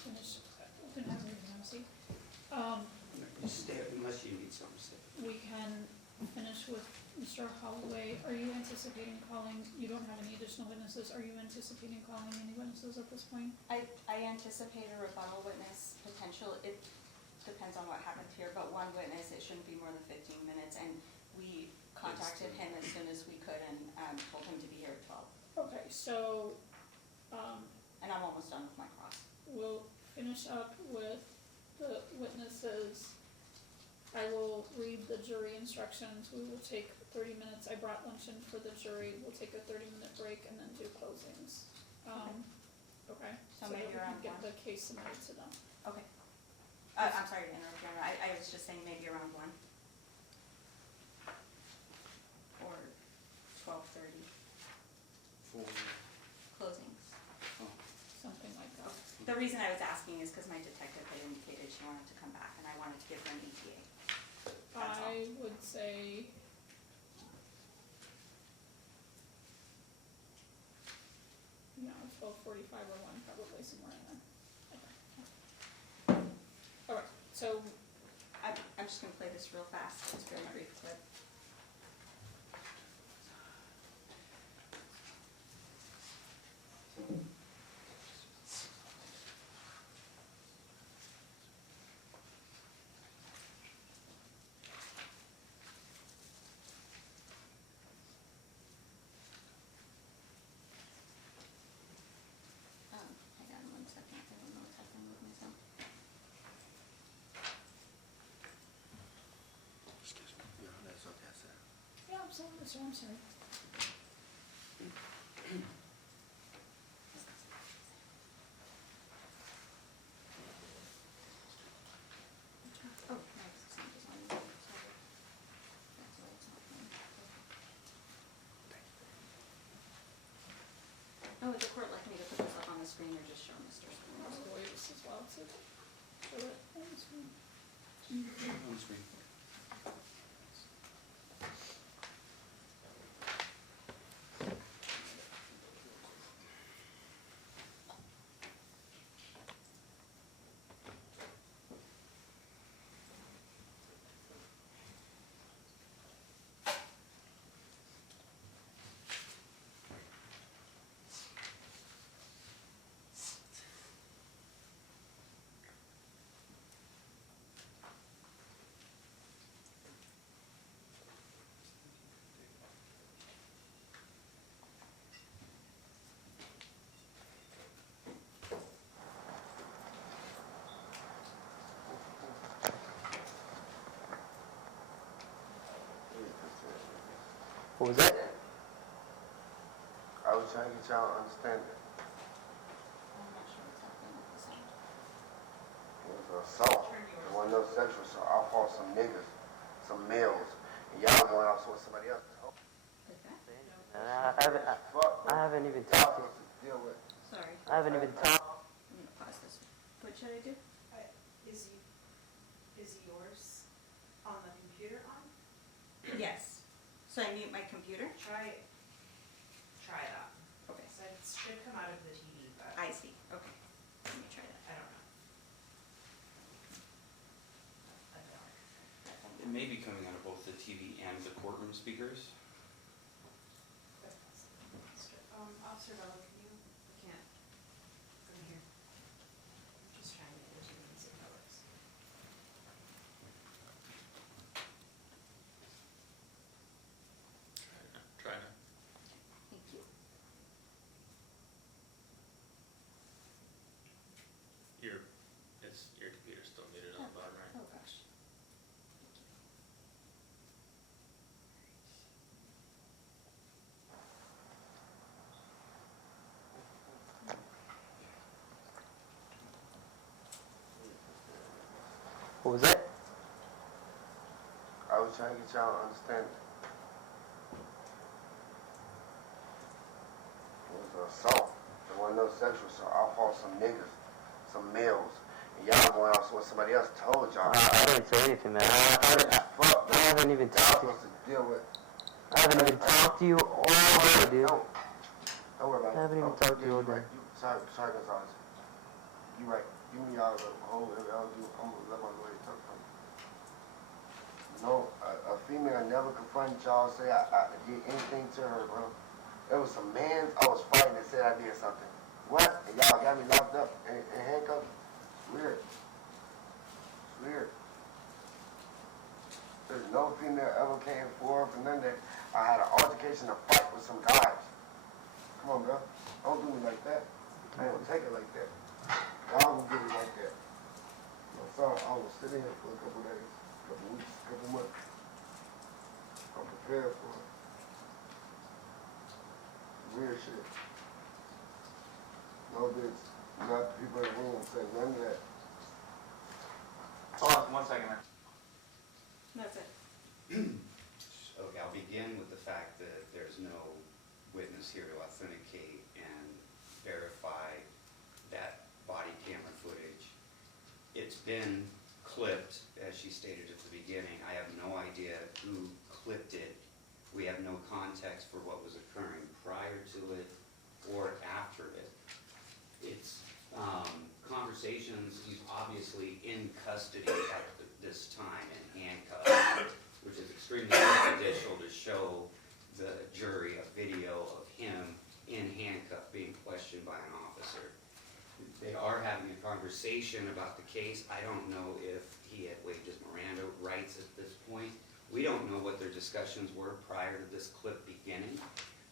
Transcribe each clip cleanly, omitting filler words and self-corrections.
finish, we can have it messy. Just stay, unless you need something to say. We can finish with Mr. Holloway. Are you anticipating calling, you don't have any additional witnesses, are you anticipating calling any witnesses at this point? I anticipate a rebuttal witness potential. It depends on what happens here, but one witness, it shouldn't be more than 15 minutes, and we contacted him as soon as we could and told him to be here at 12. Okay, so, And I'm almost done with my cross. we'll finish up with the witnesses. I will read the jury instructions. We will take 30 minutes. I brought lunch in for the jury. We'll take a 30-minute break and then do closings. Okay. So maybe that we around can get 1. the case submitted to them. Okay. I'm sorry to interrupt you. I was just saying maybe around 1. Or 12:30. For, Closings. Something like that. The reason I was asking is because my detective had indicated she wanted to come back, and I wanted to give her an ETA. That's all. I would say no, 12:45 or 1, probably somewhere in there. Okay. All right, so I'm just going to play this real fast. It's very brief clip. Hang on 1 second. I don't know what's happening with my sound. excuse me, that's okay, I said. yeah, absolutely, sir, I'm sorry. Oh, no, it's not just on. Sorry. That's why it's not playing. Oh, would the court like me to put this up on the screen or just show Mr. Spoon? I'll go this as well, so show it on the screen. On the screen. What was that? I was trying to get y'all to understand it. I'm not sure what's happening with the sound. It was an assault. It wasn't no sexual assault. I fought some niggas, some males, and y'all going out with somebody else. Like that? I haven't even talked. Y'all supposed to deal with. Sorry. I haven't even talked. I'm gonna pause this. What should I do? Is yours on the computer on? Yes. So I mute my computer? Try that. Okay. So it should come out of the TV, but I see. Okay. Let me try that. I don't know. It may be coming out of both the TV and the courtroom speakers. Officer Bella, can you, I can't, from here. I'm just trying to get the TV and see how it works. Try now. Thank you. Your computer's still muted on the bottom right. Oh gosh. What was that? I was trying to get y'all to understand it. It was an assault. It wasn't no sexual assault. I fought some niggas, some males, and y'all going out with somebody else. Told y'all. I didn't say anything, man. Fuck, I haven't even y'all talked to you. supposed to deal with. I haven't even talked to you all day, dude. Don't worry about it. I haven't even talked to you all day. Right. Sorry, Gonzalez. You right. Give me y'all the home, whatever y'all do, I'm gonna let my lawyer talk from me. No, a female never confronted y'all, say I did anything to her, bro. There was some mans I was fighting that said I did something. What? And y'all got me locked up and handcuffed? It's weird. It's weird. There's no female ever came forward for none of that. I had an altercation, a fight with some guys. Come on, bro. Don't do me like that. I ain't gonna take it like that. Y'all gonna get it like that. So I was sitting here for a couple days, couple weeks, couple months. I'm prepared for it. Weird shit. No bitch. Not the people in the room say none of that. Hold on 1 second, man. That's it. Okay, I'll begin with the fact that there's no witness here to authenticate and verify that body camera footage. It's been clipped, as she stated at the beginning. I have no idea who clipped it. We have no context for what was occurring prior to it or after it. It's conversations, he's obviously in custody at this time and handcuffed, which is extremely prejudicial to show the jury a video of him in handcuffs being questioned by an officer. They are having a conversation about the case. I don't know if he had waived his Miranda rights at this point. We don't know what their discussions were prior to this clip beginning.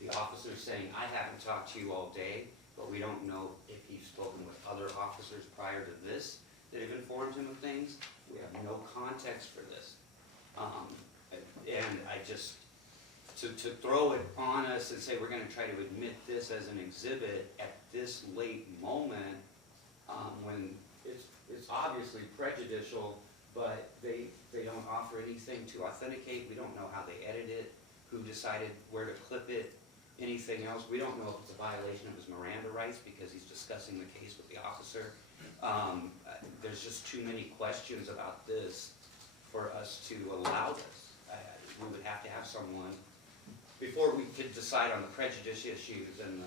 The officer's saying, I haven't talked to you all day, but we don't know if he's spoken with other officers prior to this that have informed him of things. We have no context for this. And I just, to throw it on us and say we're gonna try to admit this as an exhibit at this late moment, when it's obviously prejudicial, but they don't offer anything to authenticate. We don't know how they edited it, who decided where to clip it, anything else. We don't know if it's a violation of his Miranda rights because he's discussing the case with the officer. There's just too many questions about this for us to allow this. We would have to have someone, before we could decide on the prejudice issues and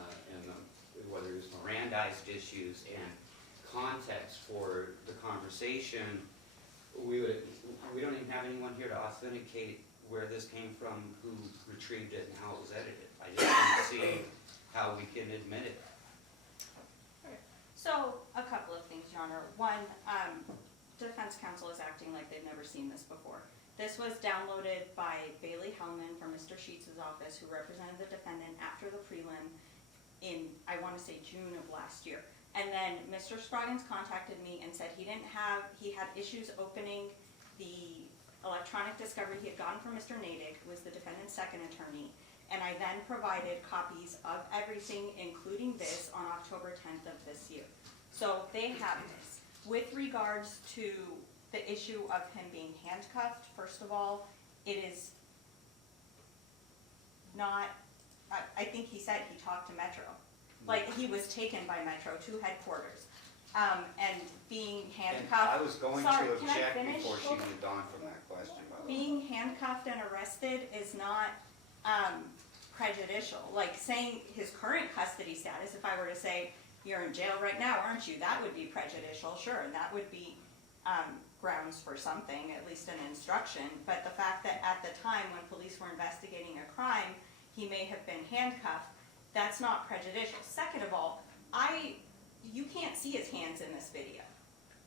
whether it's Mirandized issues and context for the conversation, we don't even have anyone here to authenticate where this came from, who retrieved it, and how it was edited. I just want to see how we can admit it. So, a couple of things, Your Honor. One, defense counsel is acting like they've never seen this before. This was downloaded by Bailey Hellman from Mr. Sheets' office, who represented the defendant after the prelim in, I want to say, June of last year. And then Mr. Scroggins contacted me and said he had issues opening the electronic discovery he had gotten from Mr. Natick, who was the defendant's second attorney. And I then provided copies of everything, including this, on October 10th of this year. So they have this. With regards to the issue of him being handcuffed, first of all, it is not, I think he said he talked to Metro. Like, he was taken by Metro to headquarters. And being handcuffed. And I was going Sorry, to can I object finish? before she moved on from that question, by the way. Being handcuffed and arrested is not prejudicial. Like, saying his current custody status, if I were to say, you're in jail right now, aren't you? That would be prejudicial, sure, and that would be grounds for something, at least an instruction. But the fact that at the time when police were investigating a crime, he may have been handcuffed, that's not prejudicial. Second of all, you can't see his hands in this video,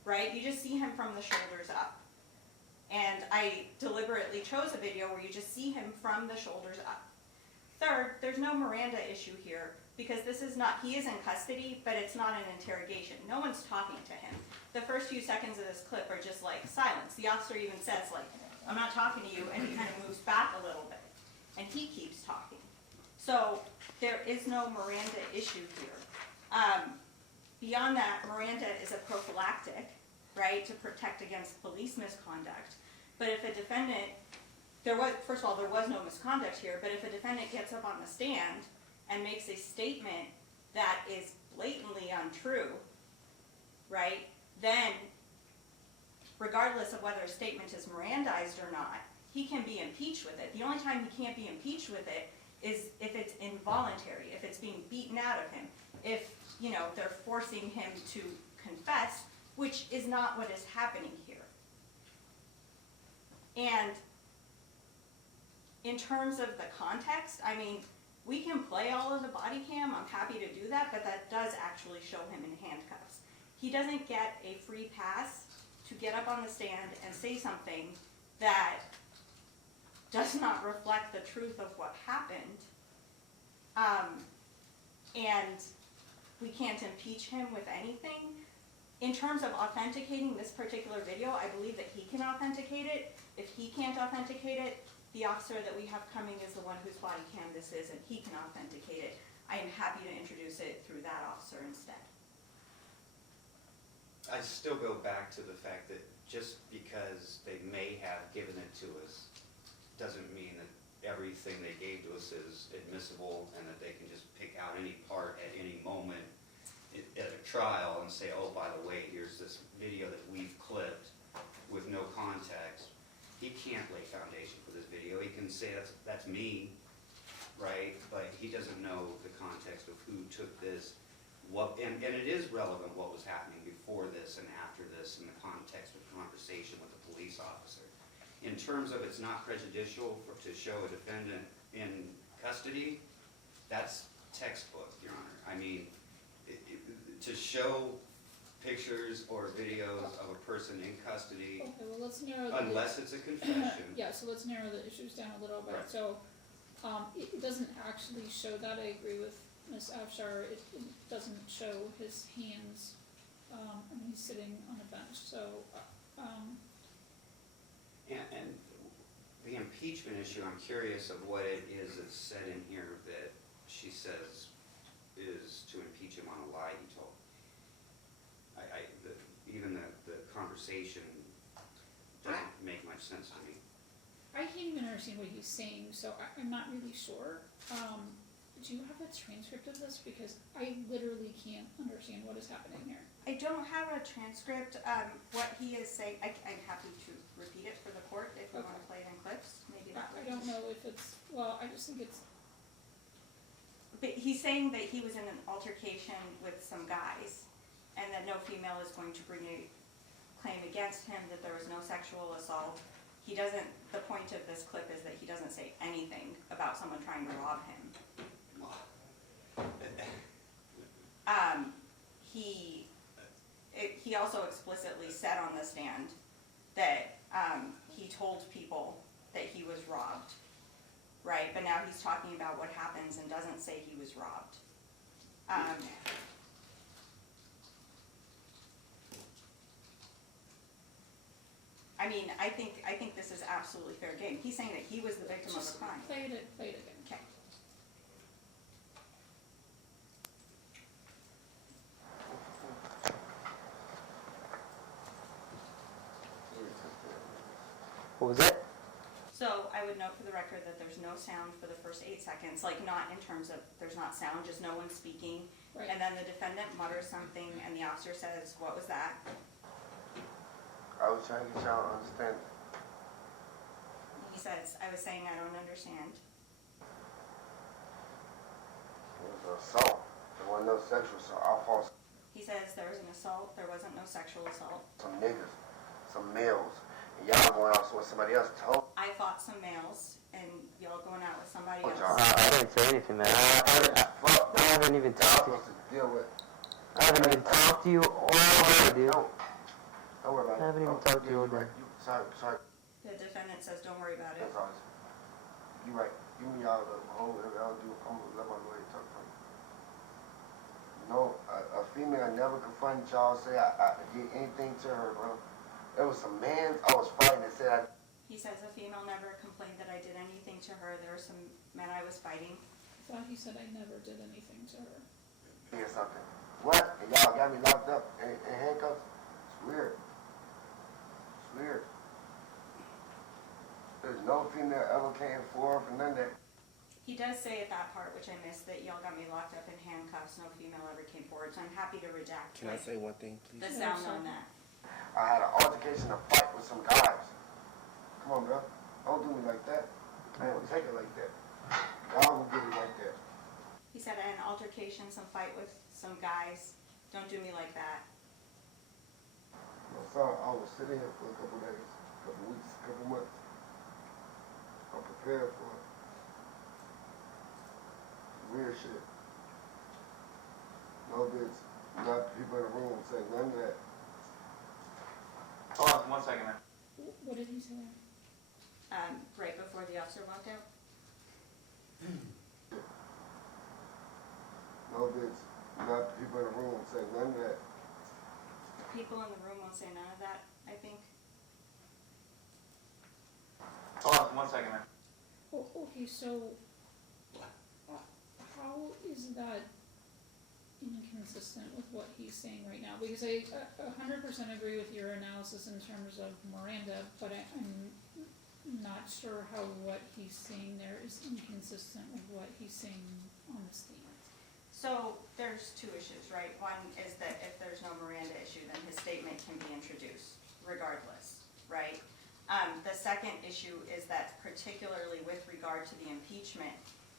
right? You just see him from the shoulders up. And I deliberately chose a video where you just see him from the shoulders up. Third, there's no Miranda issue here, because this is not, he is in custody, but it's not an interrogation. No one's talking to him. The first few seconds of this clip are just like silence. The officer even says, like, I'm not talking to you, and he kind of moves back a little bit. And he keeps talking. So there is no Miranda issue here. Beyond that, Miranda is a prophylactic, right, to protect against police misconduct. But if a defendant, first of all, there was no misconduct here, but if a defendant gets up on the stand and makes a statement that is blatantly untrue, right, then regardless of whether a statement is Mirandized or not, he can be impeached with it. The only time he can't be impeached with it is if it's involuntary, if it's being beaten out of him, if, they're forcing him to confess, which is not what is happening here. And in terms of the context, I mean, we can play all of the body cam, I'm happy to do that, but that does actually show him in handcuffs. He doesn't get a free pass to get up on the stand and say something that does not reflect the truth of what happened. And we can't impeach him with anything. In terms of authenticating this particular video, I believe that he can authenticate it. If he can't authenticate it, the officer that we have coming is the one whose body cam this is, and he can authenticate it. I am happy to introduce it through that officer instead. I still go back to the fact that just because they may have given it to us, doesn't mean that everything they gave to us is admissible and that they can just pick out any part at any moment at a trial and say, oh, by the way, here's this video that we've clipped with no context. He can't lay foundation for this video. He can say that's me, right? But he doesn't know the context of who took this, and it is relevant what was happening before this and after this in the context of conversation with the police officer. In terms of it's not prejudicial to show a defendant in custody, that's textbook, Your Honor. I mean, to show pictures or videos of a person in custody, Okay, well, let's narrow unless it's a confession. Yeah, so let's narrow the issues down a little bit. Right. So, it doesn't actually show that. I agree with Ms. Afshar. It doesn't show his hands, and he's sitting on a bench, so, And the impeachment issue, I'm curious of what it is that's said in here that she says is to impeach him on a lie he told. Even the conversation doesn't make much sense to me. I can't even understand what he's saying, so I'm not really sure. Do you have a transcript of this? Because I literally can't understand what is happening here. I don't have a transcript. What he is saying, I'm happy to repeat it for the court if you want to play it in clips. Maybe that I would. don't know if it's, well, I just think it's, But he's saying that he was in an altercation with some guys, and that no female is going to bring a claim against him, that there was no sexual assault. He doesn't, the point of this clip is that he doesn't say anything about someone trying to rob him. He also explicitly said on the stand that he told people that he was robbed, right? But now he's talking about what happens and doesn't say he was robbed. I mean, I think this is absolutely fair game. He's saying that he was the victim of a just crime. play it again. Okay. What was it? So I would note for the record that there's no sound for the first 8 seconds, like not in terms of, there's not sound, just no one speaking. Right. And then the defendant mutters something and the officer says, what was that? I was trying to get y'all to understand. He says, I was saying I don't understand. It was an assault. There wasn't no sexual assault. I fought He says there was an assault, there wasn't no sexual assault. some niggas, some males, and y'all going out with somebody else told. I fought some males and y'all going out with somebody Oh, else. y'all. I didn't say anything, man. Fuck, I haven't even y'all talked to you. supposed to deal with. I haven't even talked to you all day, dude. Don't worry about it. I haven't even Oh, talked to you all right. day. Sorry. The defendant says, don't worry about it. That's all. You right. You and y'all the whole whatever y'all do. I'm gonna let my lawyer talk for you. No, a female never confronted y'all. Say I did anything to her, bro. There was some mans I was fighting that said I. He says a female never complained that I did anything to her. There were some men I was fighting. I thought he said I never did anything to her. Did something. What? And y'all got me locked up in handcuffs? It's weird. It's weird. There's no female ever came forward for none of that. He does say at that part, which I missed, that y'all got me locked up in handcuffs. No female ever came forward, so I'm happy to redact. Can I say one thing, please? The Yeah, sound sure. on that. I had an altercation, a fight with some guys. Come on, bro. Don't do me like that. I don't take it like that. Y'all gonna get it like that. He said an altercation, some fight with some guys. Don't do me like that. I was sitting here for a couple days, couple weeks, couple months. I'm prepared for it. Weird shit. No bitch, not people in the room saying none of that. Hold on, 1 second, man. What did he say? Right before the officer walked out? No bitch, not people in the room saying none of that. People in the room won't say none of that, I think. Hold on, 1 second, man. Oh, okay, so how is that inconsistent with what he's saying right now? Because I 100% agree with your analysis in terms of Miranda, but I'm not sure how what he's saying there is inconsistent with what he's saying on the stand. So there's two issues, right? One is that if there's no Miranda issue, then his statement can be introduced regardless, right? The second issue is that particularly with regard to the impeachment,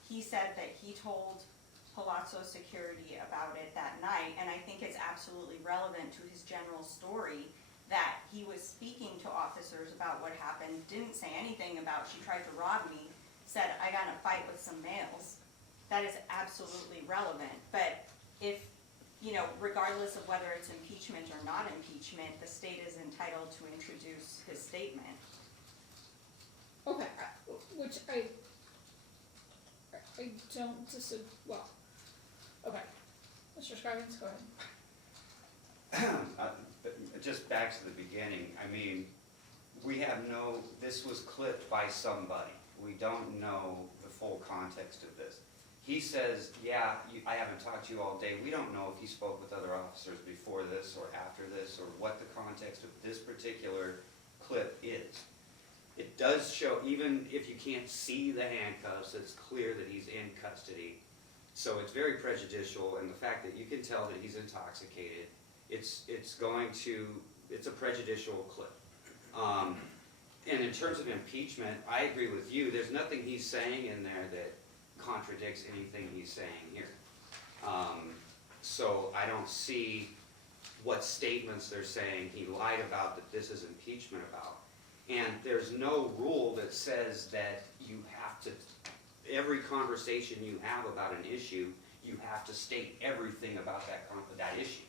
he said that he told Palazzo Security about it that night, and I think it's absolutely relevant to his general story that he was speaking to officers about what happened, didn't say anything about she tried to rob me, said I got in a fight with some males. That is absolutely relevant, but if, you know, regardless of whether it's impeachment or not impeachment, the state is entitled to introduce his statement. Okay, which I don't well, okay. Mr. Scrivens, go ahead. Just back to the beginning, I mean, this was clipped by somebody. We don't know the full context of this. He says, yeah, I haven't talked to you all day. We don't know if he spoke with other officers before this or after this or what the context of this particular clip is. It does show, even if you can't see the handcuffs, it's clear that he's in custody. So it's very prejudicial, and the fact that you can tell that he's intoxicated, it's a prejudicial clip. And in terms of impeachment, I agree with you. There's nothing he's saying in there that contradicts anything he's saying here. So I don't see what statements they're saying he lied about that this is impeachment about. And there's no rule that says that you have to, every conversation you have about an issue, you have to state everything about that issue.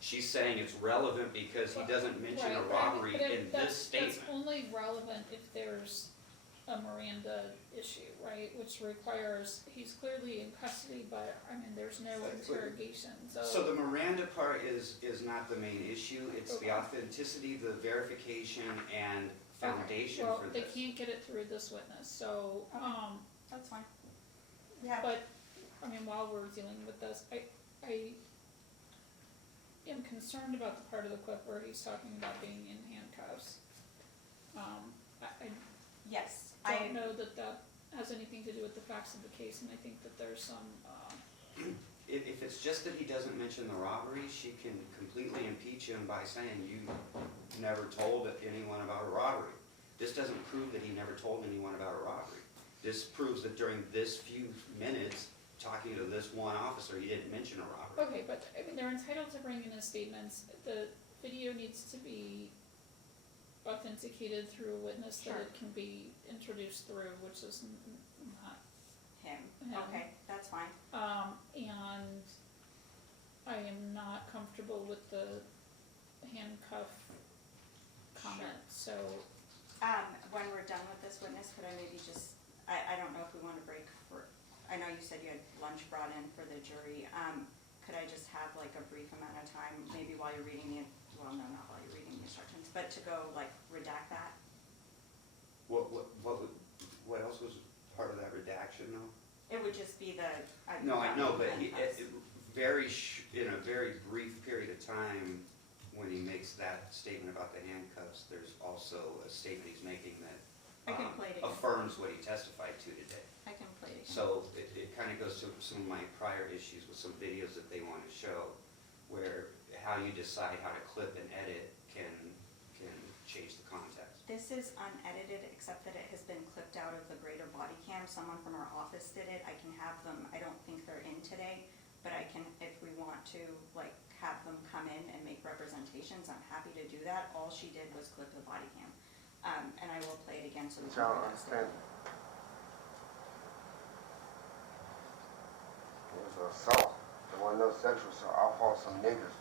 She's saying it's relevant because he doesn't mention a robbery in this statement. That's only relevant if there's a Miranda issue, right? Which requires, he's clearly in custody, but I mean, there's no interrogation, So the Miranda part is not the main issue. It's the authenticity, the verification, and foundation for this. Well, they can't get it through this witness, so, That's fine. Yeah. but, I mean, while we're dealing with this, I am concerned about the part of the clip where he's talking about being in handcuffs. Yes. I don't know that that has anything to do with the facts of the case, and I think that there's some, If it's just that he doesn't mention the robbery, she can completely impeach him by saying you never told anyone about a robbery. This doesn't prove that he never told anyone about a robbery. This proves that during this few minutes, talking to this one officer, he didn't mention a robbery. okay, but, I mean, they're entitled to bring in his statements. The video needs to be authenticated through a witness that it can be introduced through, which is not Him. him. Okay, that's fine. And I am not comfortable with the handcuff comment, so, When we're done with this witness, could I maybe just, I don't know if we want to break for, I know you said you had lunch brought in for the jury. Could I just have like a brief amount of time, maybe while you're reading the, well, no, not while you're reading the instructions, but to go like redact that? What else was part of that redaction though? It would just be the. No, I know, but handcuffs. in a very brief period of time, when he makes that statement about the handcuffs, there's also a statement he's making that I can play it again. affirms what he testified to today. I can play it again. So it kind of goes to some of my prior issues with some videos that they want to show, where how you decide how to clip and edit can change the context. This is unedited, except that it has been clipped out of the greater body cam. Someone from our office did it. I can have them, I don't think they're in today, but I can, if we want to, like, have them come in and make representations, I'm happy to do that. All she did was clip the body cam. And I will play it again so we Which can I hear don't that still. understand. It was an assault. There wasn't no sexual assault. I fought some niggas,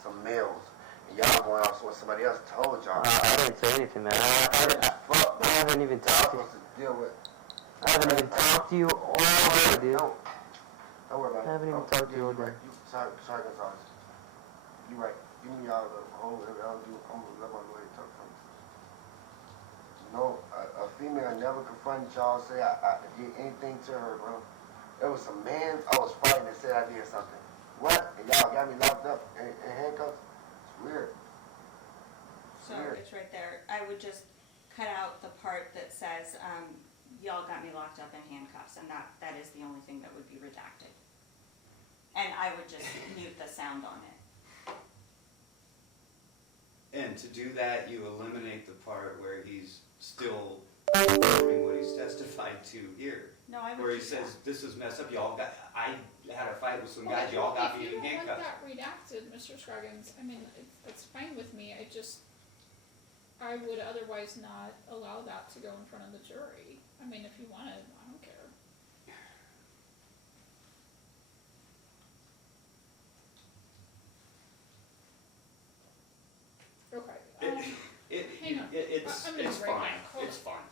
some males. And y'all going off what somebody else told y'all. I didn't say anything, man. Fuck, I haven't even talked to y'all you. supposed to deal with. I haven't even talked to you all day, dude. Don't worry about it. I haven't even talked to you all day. Right. Sorry, Gonzalez. You right. Give me y'all the whole, I'm gonna let my lawyer talk from you. No, a female never confronted y'all, say I did anything to her, bro. There was some man I was fighting that said I did something. What? And y'all got me locked up in handcuffs? It's weird. So Weird. it's right there. I would just cut out the part that says, y'all got me locked up in handcuffs, and that is the only thing that would be redacted. And I would just mute the sound on it. And to do that, you eliminate the part where he's still doing what he's testified to here. No, I would Where he keep that. says, this is messed up, I had a fight with some Well, guys, y'all got me if in you don't want handcuffs. that redacted, Mr. Scroggins, I mean, it's fine with me, I would otherwise not allow that to go in front of the jury. I mean, if you wanted, I don't care. Okay, hang on. It's I'm gonna break fine, my- hold it's on. fine.